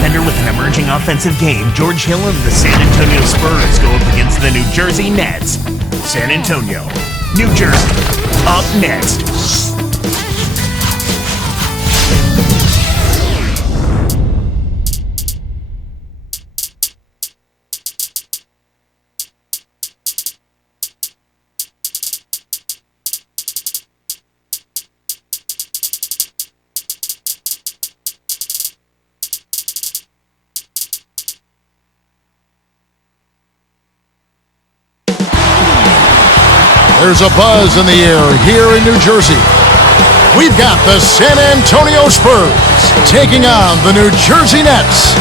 defender with an emerging offensive game, George Hill and the San Antonio Spurs go up against the New Jersey Nets. San Antonio, New Jersey, up next. There's a buzz in the air here in New Jersey. We've got the San Antonio Spurs taking on the New Jersey Nets.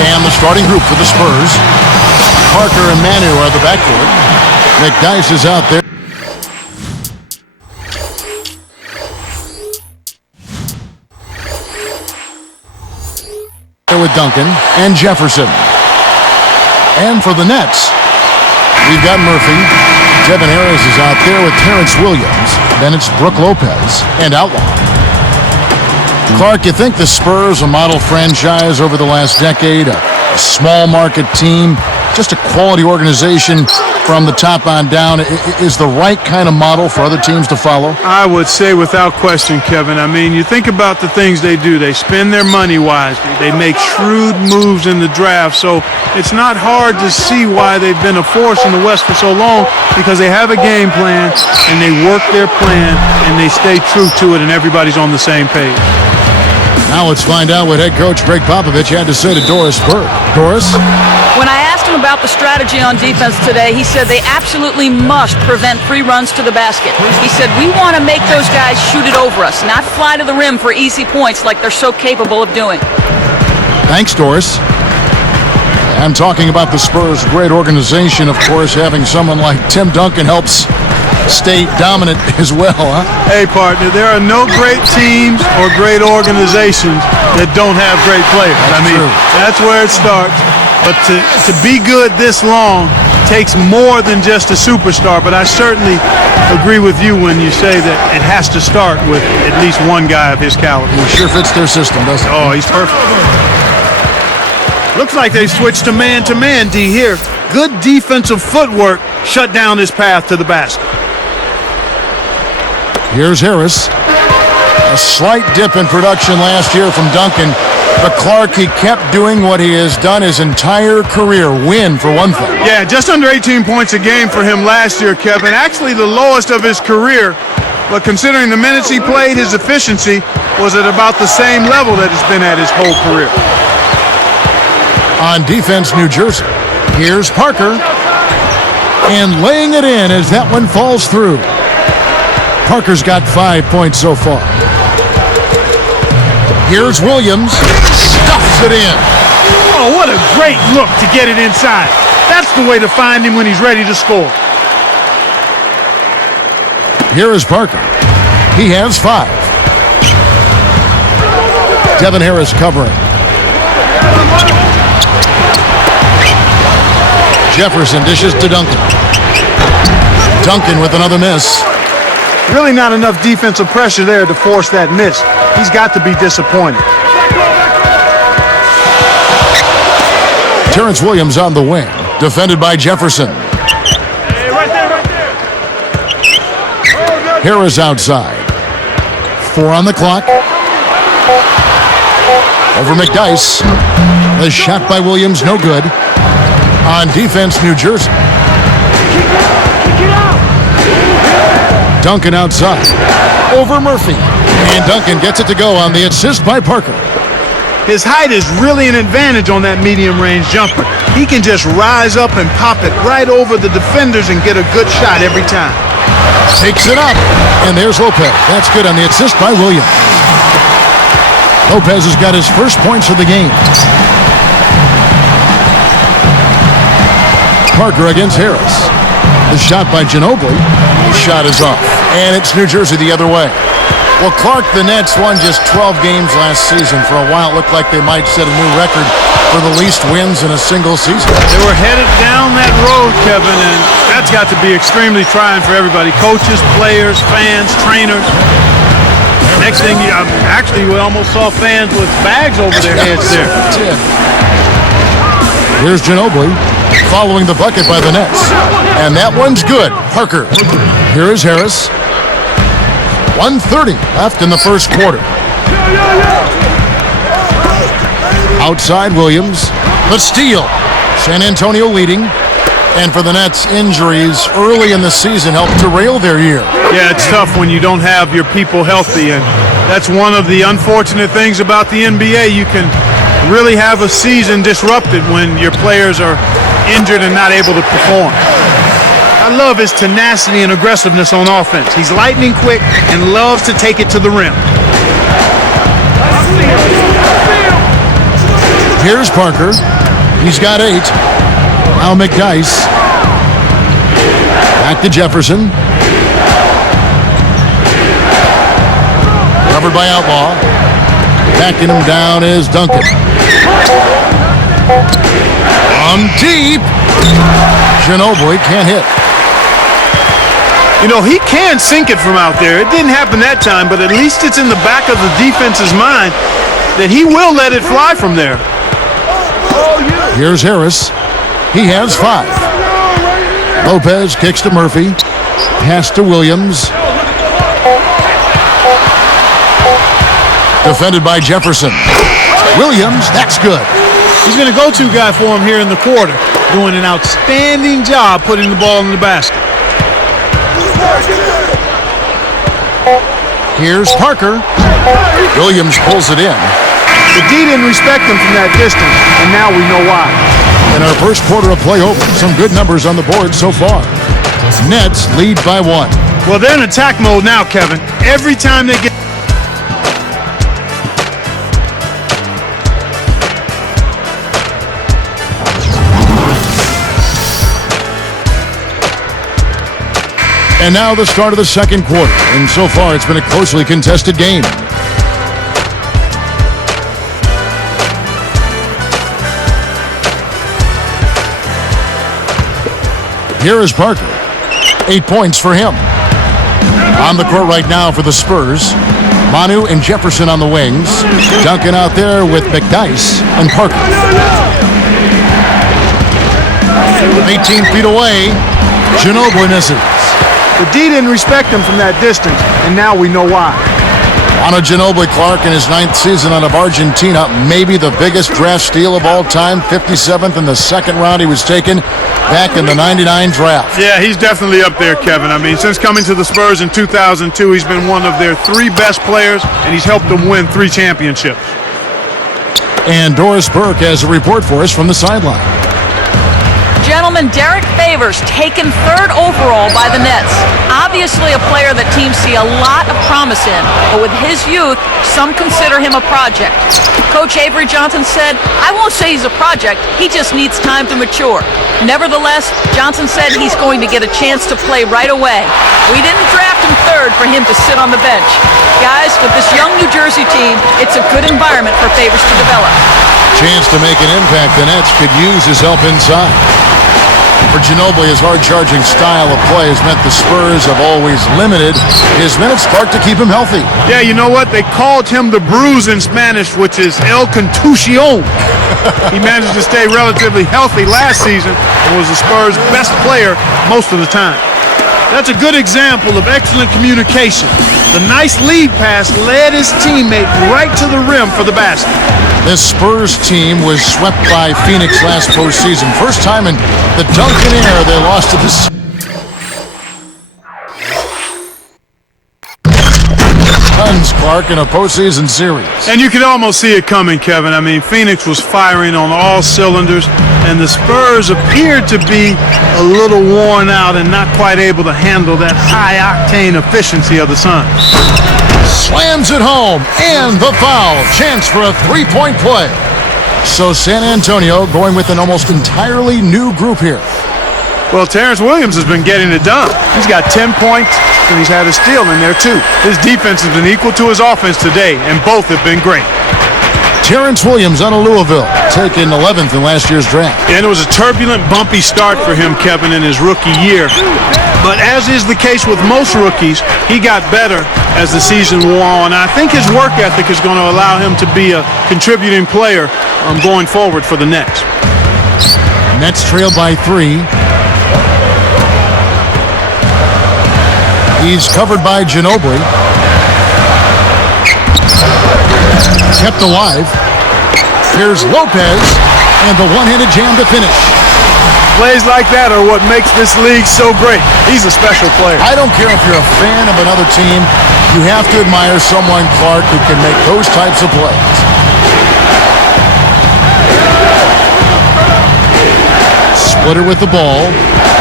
And the starting group for the Spurs. Parker and Manu are the backcourt. McDyess is out there. With Duncan and Jefferson. And for the Nets, we've got Murphy. Devin Harris is out there with Terrance Williams. Then it's Brook Lopez and Outlaw. Clark, you think the Spurs, a model franchise over the last decade, a small market team, just a quality organization from the top on down, is the right kind of model for other teams to follow? I would say without question, Kevin. I mean, you think about the things they do. They spend their money wisely. They make shrewd moves in the draft. So it's not hard to see why they've been a force in the West for so long, because they have a game plan and they work their plan and they stay true to it, and everybody's on the same page. Now let's find out what head coach Greg Popovich had to say to Doris Burke. Doris? When I asked him about the strategy on defense today, he said they absolutely must prevent free runs to the basket. He said, we want to make those guys shoot it over us, not fly to the rim for easy points like they're so capable of doing. Thanks, Doris. I'm talking about the Spurs' great organization, of course. Having someone like Tim Duncan helps stay dominant as well, huh? Hey, partner, there are no great teams or great organizations that don't have great players. That's where it starts. But to be good this long takes more than just a superstar. But I certainly agree with you when you say that it has to start with at least one guy of his caliber. He sure fits their system, doesn't he? Oh, he's perfect. Looks like they switched to man, D, here. Good defensive footwork shut down his path to the basket. Here's Harris. A slight dip in production last year from Duncan, but Clark, he kept doing what he has done his entire career. Win, for one thing. Yeah, just under 18 points a game for him last year, Kevin. Actually the lowest of his career, but considering the minutes he played, his efficiency was at about the same level that it's been at his whole career. On defense, New Jersey. Here's Parker. And laying it in as that one falls through. Parker's got 5 points so far. Here's Williams. Stuffs it in. Oh, what a great look to get it inside. That's the way to find him when he's ready to score. Here is Parker. He has 5. Devin Harris covering. Jefferson dishes to Duncan. Duncan with another miss. Really not enough defensive pressure there to force that miss. He's got to be disappointed. Terrance Williams on the wing, defended by Jefferson. Hey, right there. Harris outside. 4 on the clock. Over McDyess. The shot by Williams, no good. On defense, New Jersey. Duncan outside. Over Murphy. And Duncan gets it to go on the assist by Parker. His height is really an advantage on that medium-range jumper. He can just rise up and pop it right over the defenders and get a good shot every time. Takes it up. And there's Lopez. That's good on the assist by Williams. Lopez has got his first points of the game. Parker against Harris. The shot by Ginobili. The shot is off. And it's New Jersey the other way. Well, Clark, the Nets won just 12 games last season. For a while, it looked like they might set a new record for the least wins in a single season. They were headed down that road, Kevin, and that's got to be extremely trying for everybody. Coaches, players, fans, trainers. Next thing, actually, we almost saw fans with bags over their heads there. Here's Ginobili following the bucket by the Nets. And that one's good. Parker. Here is Harris. 1:30 left in the first quarter. Outside Williams. The steal. San Antonio leading. And for the Nets, injuries early in the season helped derail their year. Yeah, it's tough when you don't have your people healthy, and that's one of the unfortunate things about the NBA. You can really have a season disrupted when your players are injured and not able to perform. I love his tenacity and aggressiveness on offense. He's lightning quick and loves to take it to the rim. Here's Parker. He's got 8. Now McDyess. Back to Jefferson. Covered by Outlaw. Backing him down is Duncan. On deep. Ginobili can't hit. You know, he can sink it from out there. It didn't happen that time, but at least it's in the back of the defense's mind that he will let it fly from there. Here's Harris. He has 5. Lopez kicks to Murphy. Pass to Williams. Defended by Jefferson. Williams, that's good. He's going to go-to guy for him here in the quarter, doing an outstanding job putting the ball in the basket. Here's Parker. Williams pulls it in. The D didn't respect him from that distance, and now we know why. In our first quarter of play over, some good numbers on the board so far. Nets lead by 1. Well, they're in attack mode now, Kevin. Every time they get... And now the start of the second quarter. And so far, it's been a closely contested game. Here is Parker. 8 points for him. On the court right now for the Spurs. Manu and Jefferson on the wings. Duncan out there with McDyess and Parker. 18 feet away. Ginobili misses. The D didn't respect him from that distance, and now we know why. On a Ginobili, Clark in his 9th season out of Argentina, maybe the biggest draft steal of all time, 57th in the second round. He was taken back in the 99 draft. Yeah, he's definitely up there, Kevin. I mean, since coming to the Spurs in 2002, he's been one of their 3 best players, and he's helped them win 3 championships. And Doris Burke has a report for us from the sideline. Gentlemen, Derek Favors taken 3rd overall by the Nets. Obviously a player that teams see a lot of promise in, but with his youth, some consider him a project. Coach Avery Johnson said, "I won't say he's a project, he just needs time to mature." Nevertheless, Johnson said he's going to get a chance to play right away. We didn't draft him 3rd for him to sit on the bench. Guys, with this young New Jersey team, it's a good environment for Favors to develop. Chance to make an impact. The Nets could use his help inside. For Ginobili, his hard-charging style of play has meant the Spurs have always limited his minutes, Clark, to keep him healthy. Yeah, you know what? They called him the bruise in Spanish, which is el contusion. He managed to stay relatively healthy last season and was the Spurs' best player most of the time. That's a good example of excellent communication. The nice lead pass led his teammate right to the rim for the basket. This Spurs team was swept by Phoenix last postseason. First time in the Duncan era they lost to the Suns, Clark, in a postseason series. And you could almost see it coming, Kevin. I mean, Phoenix was firing on all cylinders, and the Spurs appeared to be a little worn out and not quite able to handle that high-octane efficiency of the Suns. Slams it home, and the foul. Chance for a 3-point play. So San Antonio going with an almost entirely new group here. Well, Terrance Williams has been getting it done. He's got 10 points, and he's had a steal in there, too. His defense has been equal to his offense today, and both have been great. Terrance Williams out of Louisville, taken 11th in last year's draft. And it was a turbulent, bumpy start for him, Kevin, in his rookie year. But as is the case with most rookies, he got better as the season wore on. I think his work ethic is going to allow him to be a contributing player going forward for the Nets. Nets trail by 3. He's covered by Ginobili. Kept alive. Here's Lopez, and the one-handed jam to finish. Plays like that are what makes this league so great. He's a special player. I don't care if you're a fan of another team, you have to admire someone, Clark, who can make those types of plays. Splitter with the ball.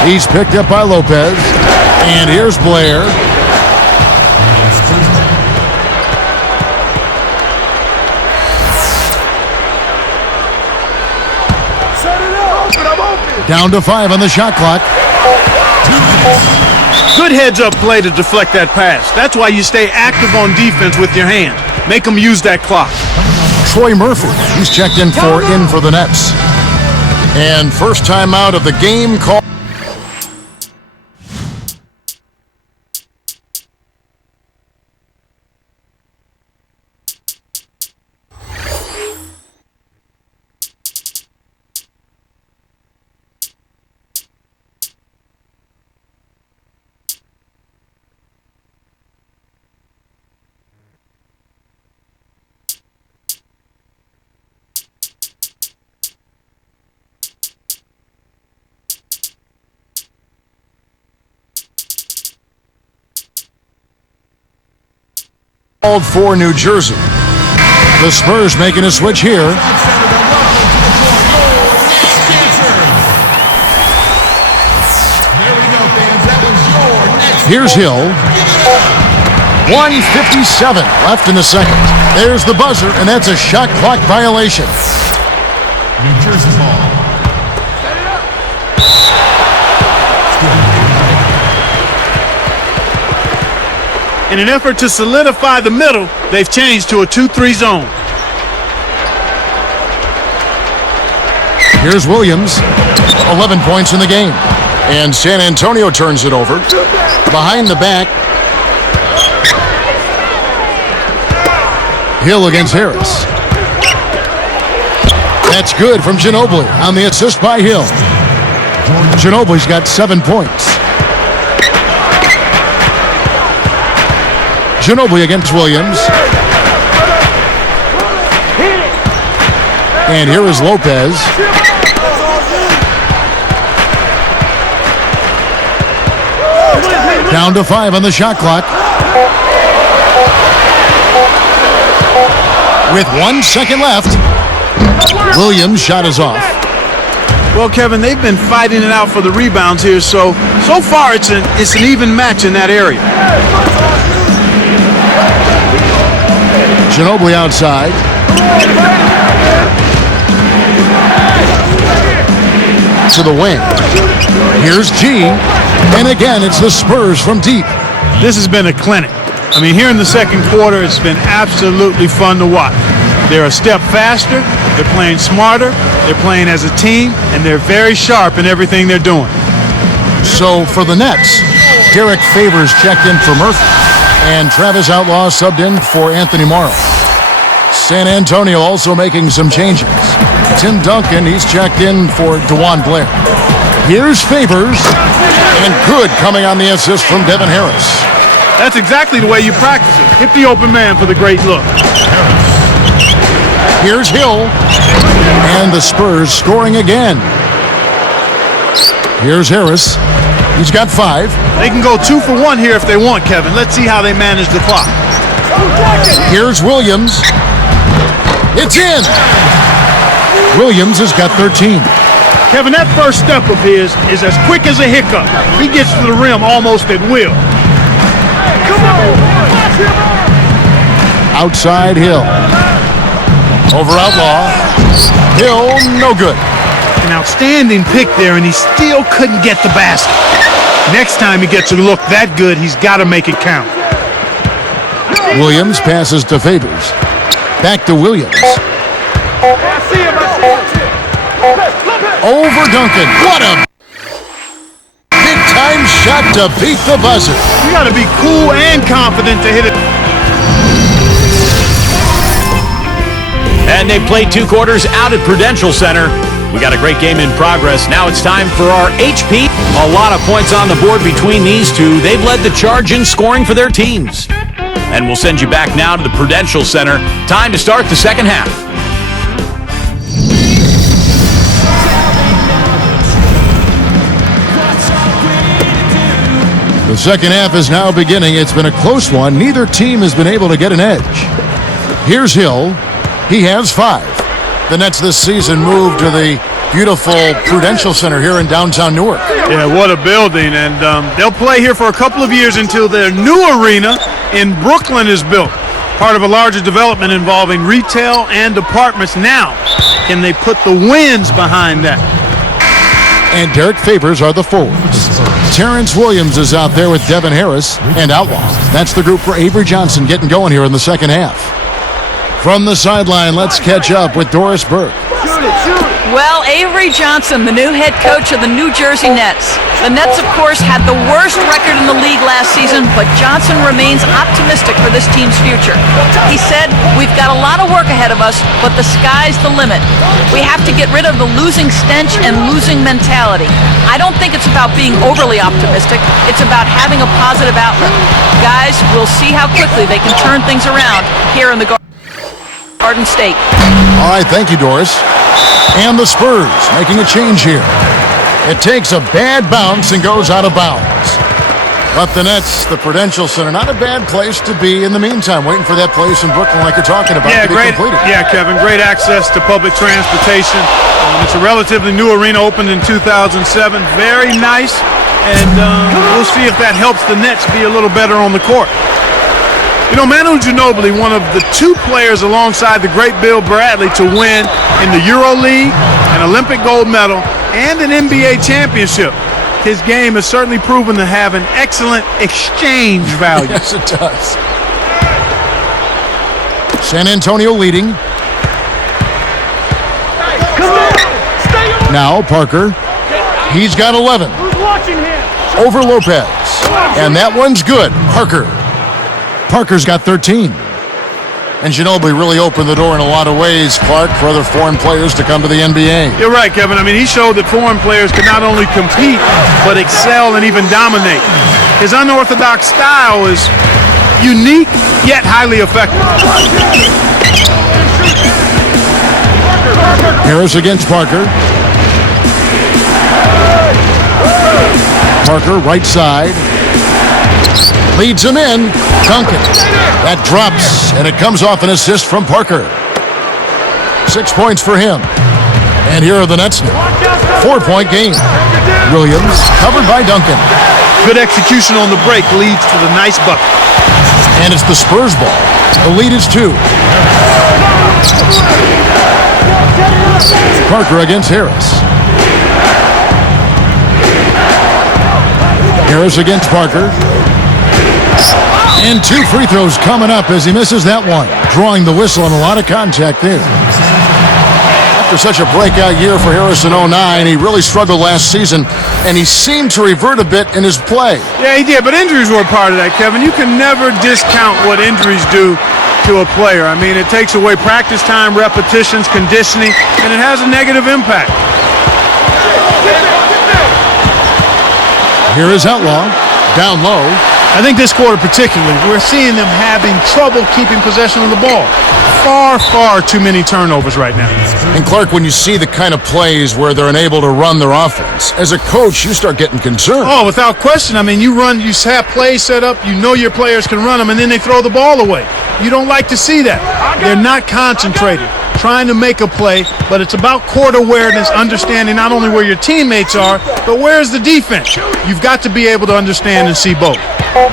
He's picked up by Lopez. And here's Blair. Down to 5 on the shot clock. Good heads-up play to deflect that pass. That's why you stay active on defense with your hands. Make them use that clock. Troy Murphy, he's checked in for the Nets. And first time out of the game call. Called for New Jersey. The Spurs making a switch here. Here's Hill. 1:57 left in the second. There's the buzzer, and that's a shot clock violation. New Jersey ball. In an effort to solidify the middle, they've changed to a 2-3 zone. Here's Williams, 11 points in the game. And San Antonio turns it over. Behind the back. Hill against Harris. That's good from Ginobili on the assist by Hill. Ginobili's got 7 points. Ginobili against Williams. And here is Lopez. Down to 5 on the shot clock. With 1 second left, Williams' shot is off. Well, Kevin, they've been fighting it out for the rebounds here, so far it's an even match in that area. Ginobili outside. To the wing. Here's G. And again, it's the Spurs from deep. This has been a clinic. I mean, here in the second quarter, it's been absolutely fun to watch. They're a step faster, they're playing smarter, they're playing as a team, and they're very sharp in everything they're doing. So for the Nets, Derek Favors checked in for Murphy, and Travis Outlaw subbed in for Anthony Morrow. San Antonio also making some changes. Tim Duncan, he's checked in for DeJuan Blair. Here's Favors, and good coming on the assist from Devin Harris. That's exactly the way you practice it. Hit the open man for the great look. Here's Hill, and the Spurs scoring again. Here's Harris. He's got 5. They can go 2 for 1 here if they want, Kevin. Let's see how they manage the clock. Here's Williams. It's in. Williams has got 13. Kevin, that first step of his is as quick as a hiccup. He gets to the rim almost at will. Outside Hill. Over Outlaw. Hill, no good. An outstanding pick there, and he still couldn't get the basket. Next time he gets a look that good, he's got to make it count. Williams passes to Favors. Back to Williams. Over Duncan. What a big-time shot to beat the buzzer. You got to be cool and confident to hit it. And they played 2 quarters out at Prudential Center. We got a great game in progress. Now it's time for our HP. A lot of points on the board between these two. They've led the charge in scoring for their teams. And we'll send you back now to the Prudential Center. Time to start the second half. The second half is now beginning. It's been a close one. Neither team has been able to get an edge. Here's Hill. He has 5. The Nets this season moved to the beautiful Prudential Center here in downtown Newark. Yeah, what a building. And they'll play here for a couple of years until their new arena in Brooklyn is built. Part of a larger development involving retail and apartments. Now, can they put the wins behind that? And Derek Favors are the forwards. Terrance Williams is out there with Devin Harris and Outlaw. That's the group for Avery Johnson getting going here in the second half. From the sideline, let's catch up with Doris Burke. Well, Avery Johnson, the new head coach of the New Jersey Nets. The Nets, of course, had the worst record in the league last season, but Johnson remains optimistic for this team's future. He said, "We've got a lot of work ahead of us, but the sky's the limit. We have to get rid of the losing stench and losing mentality. I don't think it's about being overly optimistic. It's about having a positive outlook. Guys, we'll see how quickly they can turn things around here in the Garden State." All right, thank you, Doris. And the Spurs making a change here. It takes a bad bounce and goes out of bounds. But the Nets, the Prudential Center, not a bad place to be in the meantime, waiting for that place in Brooklyn like you're talking about to be completed. Yeah, Kevin, great access to public transportation. It's a relatively new arena, opened in 2007. Very nice, and we'll see if that helps the Nets be a little better on the court. You know, Manu Ginobili, one of the 2 players alongside the great Bill Bradley to win in the Euro League, an Olympic gold medal, and an NBA championship. His game has certainly proven to have an excellent exchange value. Yes, it does. San Antonio leading. Now Parker. He's got 11. Over Lopez. And that one's good. Parker's got 13. And Ginobili really opened the door in a lot of ways, Clark, for other foreign players to come to the NBA. You're right, Kevin. I mean, he showed that foreign players can not only compete, but excel and even dominate. His unorthodox style is unique, yet highly effective. Harris against Parker. Parker, right side. Leads him in. Duncan. That drops, and it comes off an assist from Parker. 6 points for him. And here are the Nets now. 4-point game. Williams covered by Duncan. Good execution on the break leads to the nice bucket. And it's the Spurs ball. The lead is 2. Parker against Harris. Harris against Parker. And 2 free throws coming up as he misses that one. Drawing the whistle and a lot of contact there. After such a breakout year for Harris in 09, he really struggled last season, and he seemed to revert a bit in his play. Yeah, he did, but injuries were a part of that, Kevin. You can never discount what injuries do to a player. I mean, it takes away practice time, repetitions, conditioning, and it has a negative impact. Here is Outlaw, down low. I think this quarter particularly, we're seeing them having trouble keeping possession of the ball. Far too many turnovers right now. And Clark, when you see the kind of plays where they're unable to run their offense, as a coach, you start getting concerned. Oh, without question. I mean, you have plays set up, you know your players can run them, and then they throw the ball away. You don't like to see that. They're not concentrated, trying to make a play, but it's about court awareness, understanding not only where your teammates are, but where's the defense. You've got to be able to understand and see both.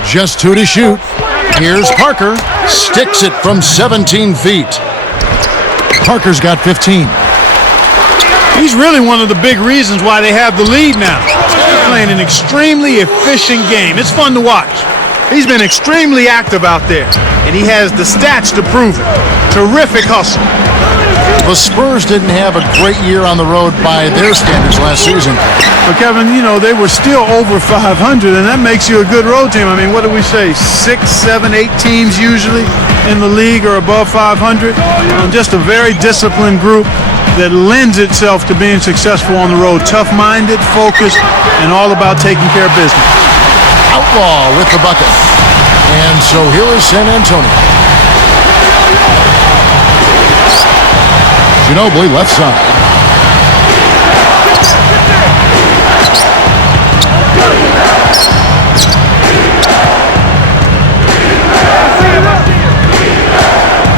Just 2 to shoot. Here's Parker. Sticks it from 17 feet. Parker's got 15. He's really one of the big reasons why they have the lead now. He's playing an extremely efficient game. It's fun to watch. He's been extremely active out there, and he has the stats to prove it. Terrific hustle. The Spurs didn't have a great year on the road by their standards last season. But Kevin, you know, they were still over 500, and that makes you a good road team. I mean, what do we say? 6, 7, 8 teams usually in the league are above 500. Just a very disciplined group that lends itself to being successful on the road. Tough-minded, focused, and all about taking care of business. Outlaw with the bucket. And so here is San Antonio. Ginobili left side.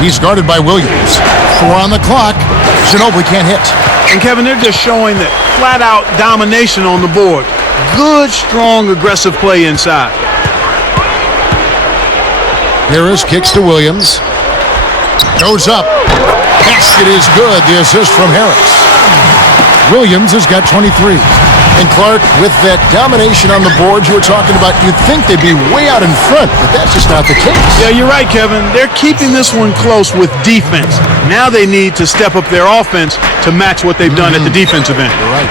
He's guarded by Williams. 4 on the clock. Ginobili can't hit. And Kevin, they're just showing that flat-out domination on the board. Good, strong, aggressive play inside. Harris kicks to Williams. Goes up. Basket is good. The assist from Harris. Williams has got 23. And Clark, with that domination on the board you were talking about, you'd think they'd be way out in front, but that's just not the case. Yeah, you're right, Kevin. They're keeping this one close with defense. Now they need to step up their offense to match what they've done at the defensive end. You're right.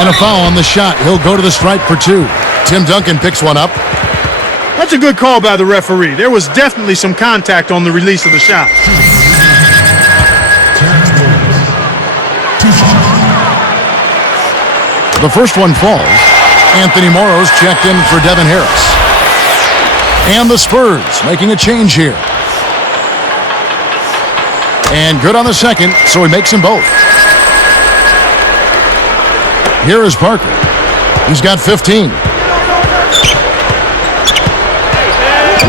And a foul on the shot. He'll go to the stripe for 2. Tim Duncan picks one up. That's a good call by the referee. There was definitely some contact on the release of the shot. The first one falls. Anthony Morrow's checked in for Devin Harris. And the Spurs making a change here. And good on the second, so he makes them both. Here is Parker. He's got 15.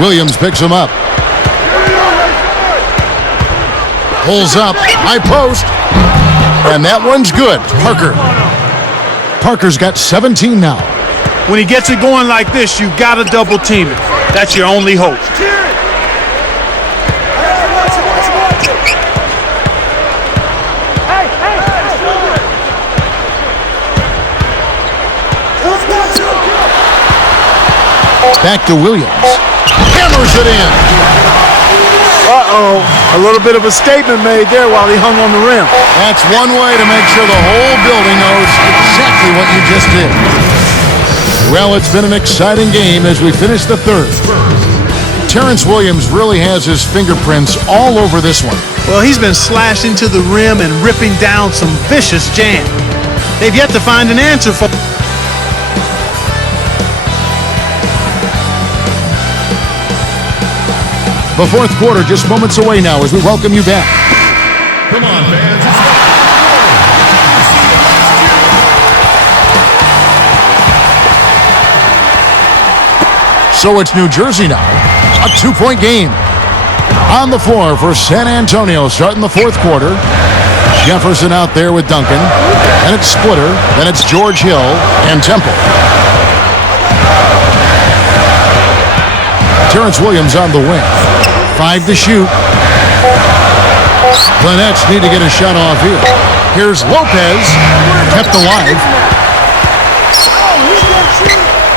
Williams picks him up. Pulls up, high post. And that one's good. Parker's got 17 now. When he gets it going like this, you got to double team it. That's your only hope. Back to Williams. Hammers it in. Uh-oh. A little bit of a statement made there while he hung on the rim. That's one way to make sure the whole building knows exactly what you just did. Well, it's been an exciting game as we finish the third. Terrance Williams really has his fingerprints all over this one. Well, he's been slashing to the rim and ripping down some vicious jam. They've yet to find an answer for... The fourth quarter just moments away now as we welcome you back. Come on, fans. So it's New Jersey now. A 2-point game. On the floor for San Antonio starting the fourth quarter. Jefferson out there with Duncan. Then it's Splitter. Then it's George Hill and Temple. Terrance Williams on the wing. 5 to shoot. The Nets need to get a shot off here. Here's Lopez. Kept alive.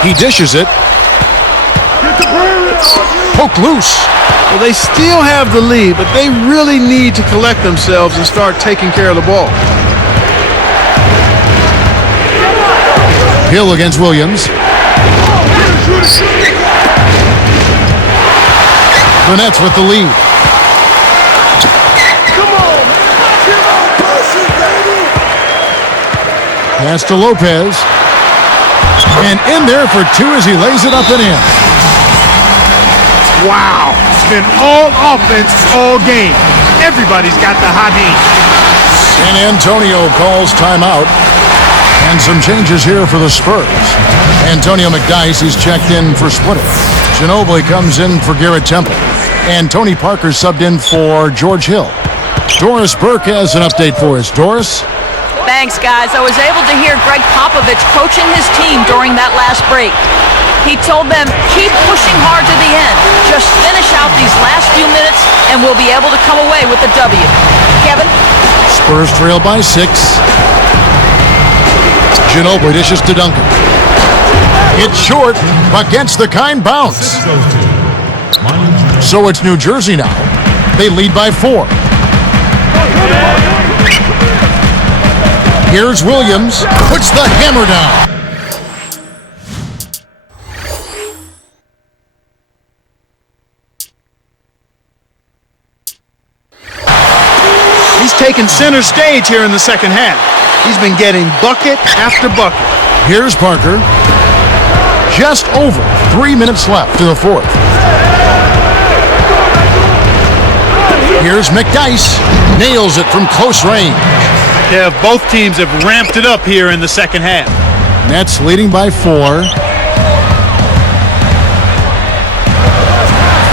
He dishes it. Poke loose. Well, they still have the lead, but they really need to collect themselves and start taking care of the ball. Hill against Williams. The Nets with the lead. Pass to Lopez. And in there for 2 as he lays it up and in. Wow. It's been all offense all game. Everybody's got the hot hand. San Antonio calls timeout. And some changes here for the Spurs. Antonio McDyess, he's checked in for Splitter. Ginobili comes in for Garrett Temple. And Tony Parker subbed in for George Hill. Doris Burke has an update for us. Doris? Thanks, guys. I was able to hear Greg Popovich coaching his team during that last break. He told them, keep pushing hard to the end. Just finish out these last few minutes, and we'll be able to come away with the W. Kevin? Spurs trail by 6. Ginobili dishes to Duncan. It's short, but gets the kind bounce. So it's New Jersey now. They lead by 4. Here's Williams, puts the hammer down. He's taken center stage here in the second half. He's been getting bucket after bucket. Here's Parker. Just over 3 minutes left in the fourth. Here's McDyess. Nails it from close range. Yeah, both teams have ramped it up here in the second half. Nets leading by 4.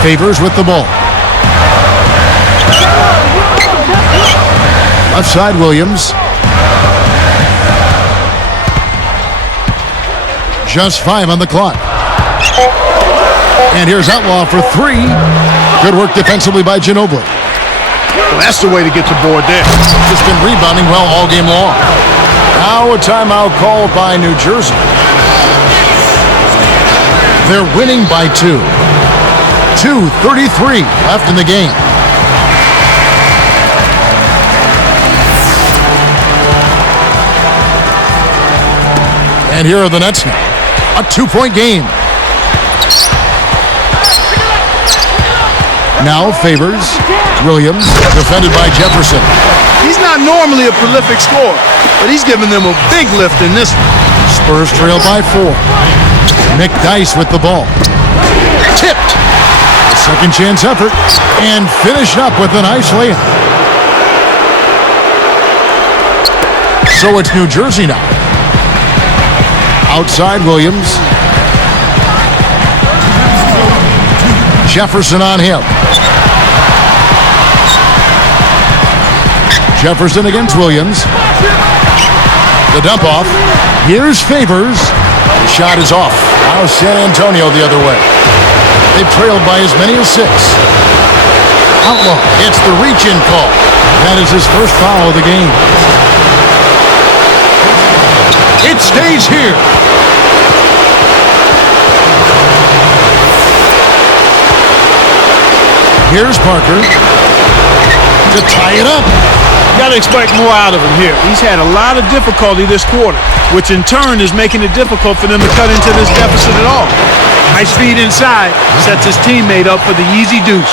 Favors with the ball. Left side, Williams. Just 5 on the clock. And here's Outlaw for 3. Good work defensively by Ginobili. Well, that's the way to get the board there. Just been rebounding well all game long. Now a timeout called by New Jersey. They're winning by 2. 2:33 left in the game. And here are the Nets now. A 2-point game. Now Favors. Williams, defended by Jefferson. He's not normally a prolific scorer, but he's given them a big lift in this one. Spurs trail by 4. McDyess with the ball. Tipped. Second chance effort. And finished up with a nice layup. So it's New Jersey now. Outside Williams. Jefferson on him. Jefferson against Williams. The dump off. Here's Favors. The shot is off. Now San Antonio the other way. They trailed by as many as 6. Outlaw gets the reach-in call. That is his first foul of the game. It stays here. Here's Parker to tie it up. You got to expect more out of him here. He's had a lot of difficulty this quarter, which in turn is making it difficult for them to cut into this deficit at all. Nice feed inside, sets his teammate up for the easy deuce.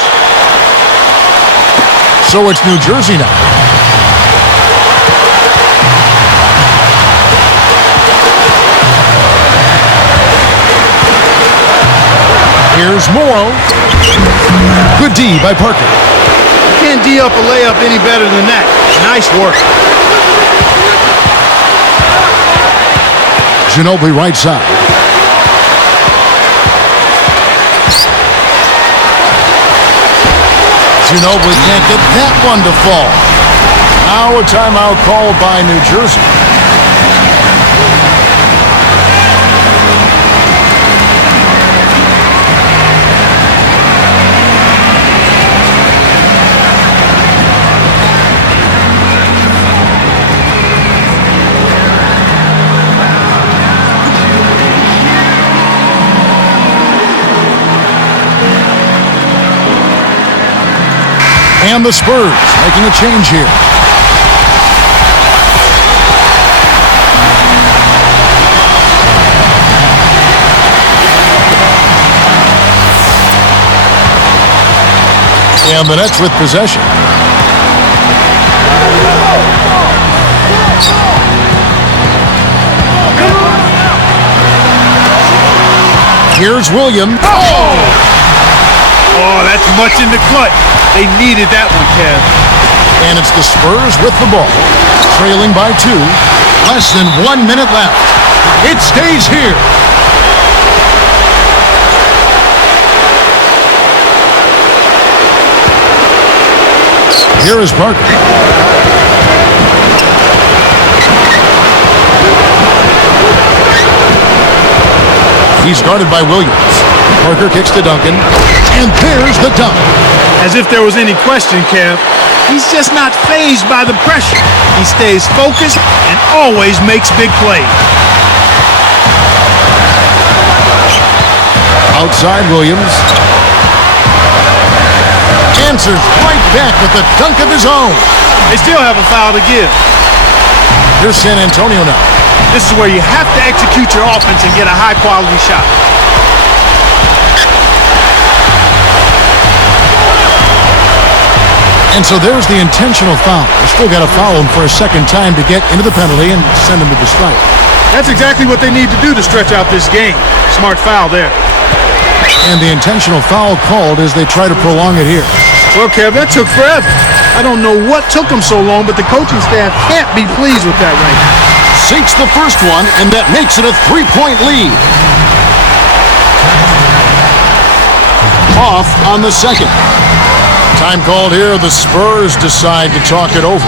So it's New Jersey now. Here's Morrow. Good D by Parker. You can't D up a layup any better than that. Nice work. Ginobili right side. Ginobili can't get that one to fall. Now a timeout called by New Jersey. And the Spurs making a change here. And the Nets with possession. Here's Williams. Oh, that's much in the clutch. They needed that one, Kev. And it's the Spurs with the ball. Trailing by 2. Less than 1 minute left. It stays here. Here is Parker. He's guarded by Williams. Parker kicks to Duncan. And there's the dunk. As if there was any question, Kev. He's just not fazed by the pressure. He stays focused and always makes big plays. Outside Williams. Answers right back with a dunk of his own. They still have a foul to give. Here's San Antonio now. This is where you have to execute your offense and get a high-quality shot. And so there's the intentional foul. They still got to foul him for a second time to get into the penalty and send him to the strike. That's exactly what they need to do to stretch out this game. Smart foul there. And the intentional foul called as they try to prolong it here. Well, Kev, that took forever. I don't know what took them so long, but the coaching staff can't be pleased with that right now. Sinks the first one, and that makes it a 3-point lead. Off on the second. Time called here. The Spurs decide to talk it over.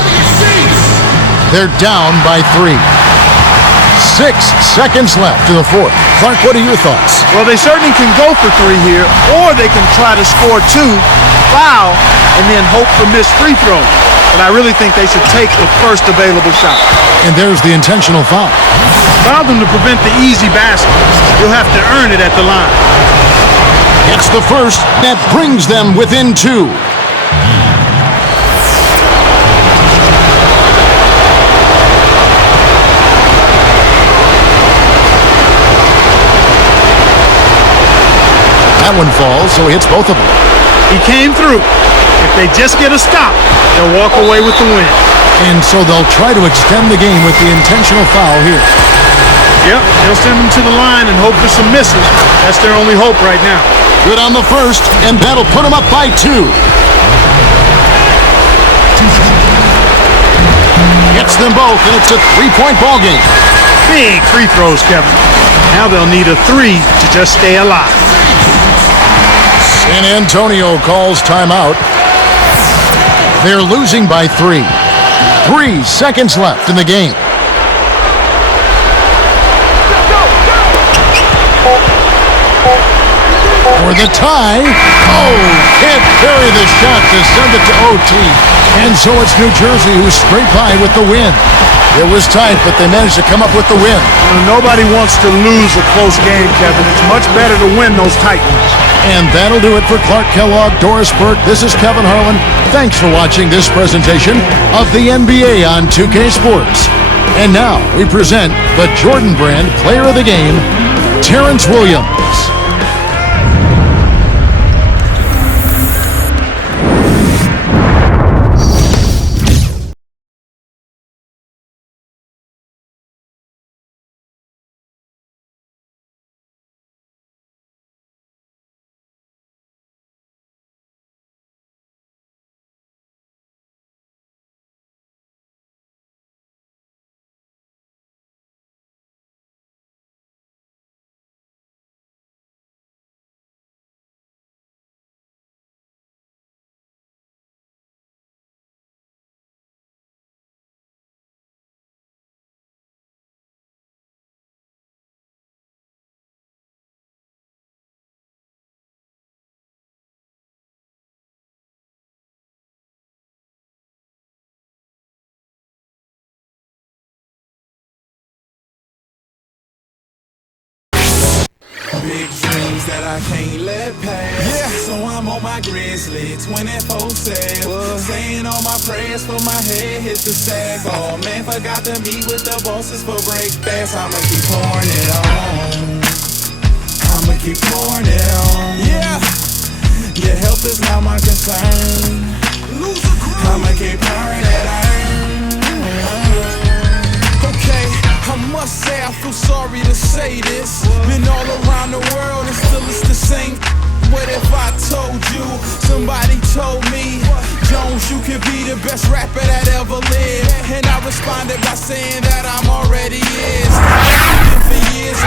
They're down by 3. 6 seconds left to the fourth. Clark, what are your thoughts? Well, they certainly can go for 3 here, or they can try to score 2, foul, and then hope for missed free throws. But I really think they should take the first available shot. And there's the intentional foul. Foul them to prevent the easy basket. You'll have to earn it at the line. It's the first that brings them within 2. That one falls, so he hits both of them. He came through. If they just get a stop, they'll walk away with the win. And so they'll try to extend the game with the intentional foul here. Yep, they'll send them to the line and hope for some misses. That's their only hope right now. Good on the first, and that'll put them up by 2. Gets them both, and it's a 3-point ball game. Big free throws, Kevin. Now they'll need a 3 to just stay alive. San Antonio calls timeout. They're losing by 3. 3 seconds left in the game. For the tie. Oh, can't carry the shot to send it to OT. And so it's New Jersey who scraped by with the win. It was tight, but they managed to come up with the win. Nobody wants to lose a close game, Kevin. It's much better to win those tight ones. And that'll do it for Clark Kellogg, Doris Burke. This is Kevin Harlan. Thanks for watching this presentation of the NBA on 2K Sports. And now we present the Jordan Brand Player of the Game, Terrance Williams. Big dreams that I can't let pass. Yeah. So I'm on my grizzly 24/7. Saying all my prayers for my head hit the sack. Oh man, forgot to meet with the bosses for break fast. I'ma keep pouring it on. I'ma keep pouring it on. Yeah. Your health is not my concern. I'ma keep pouring it on. Okay, I must say I feel sorry to say this. Been all around the world and still it's the same. What if I told you, somebody told me, Jones, you could be the best rapper that ever lived? And I responded by saying that I'm already is. For years,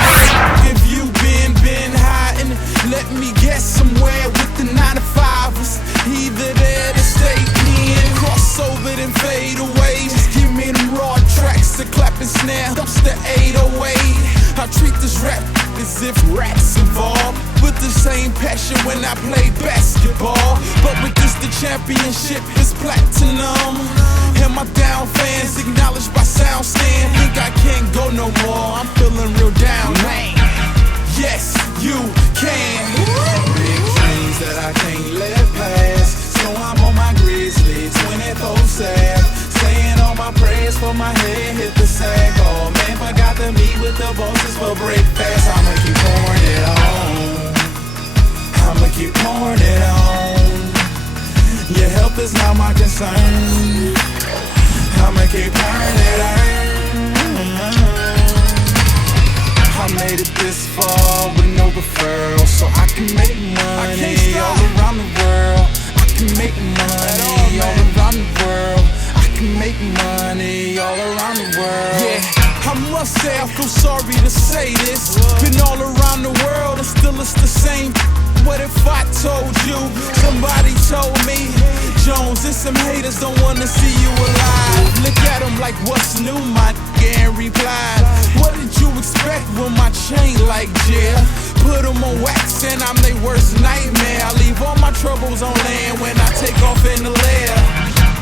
if you been hiding, let me guess, somewhere with the 9 to 5ers, either there to stay in, cross over then fade away. Just give me them raw tracks to clap and snare, dumps the 808. I treat this rap as if rats involved, with the same passion when I play basketball. But with this the championship is platinum, and my down fans acknowledged by sound stand. Think I can't go no more, I'm feeling real down, man. Yes, you can. Big dreams that I can't let pass. So I'm on my grizzly 24/7. I made it this far with no referral, so I can make money all around the world. I can make money all around the world. I can make money all around the world. Yeah, I must say I feel sorry to say this. Been all around the world and still it's the same. What if I told you, somebody told me, Jones, and some haters don't wanna see you alive. Look at them like, what's new, my nigga, and replied, what did you expect with my chain like jail? Put them on wax and I'm their worst nightmare. I leave all my troubles on land when I take off in the lair.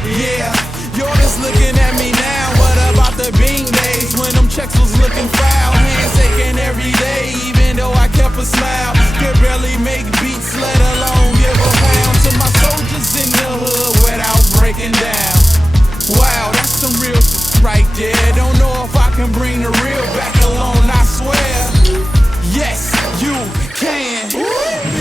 Yeah, you're just looking at me now. What about the bean days when them checks was looking foul? Hands aching every day, even though I kept a smile. Could barely make beats, let alone give a pound to my soldiers in the hood without breaking down. Wow, that's some real right there. Don't know if I can bring the real back alone, I swear. Yes, you can.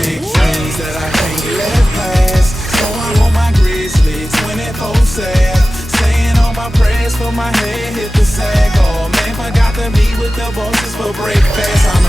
Big dreams that I can't let pass, so I'm on my grizzly 24/7, saying all my prayers for my head hit the sack. Oh man, forgot to meet with the bosses for breakfast. I'm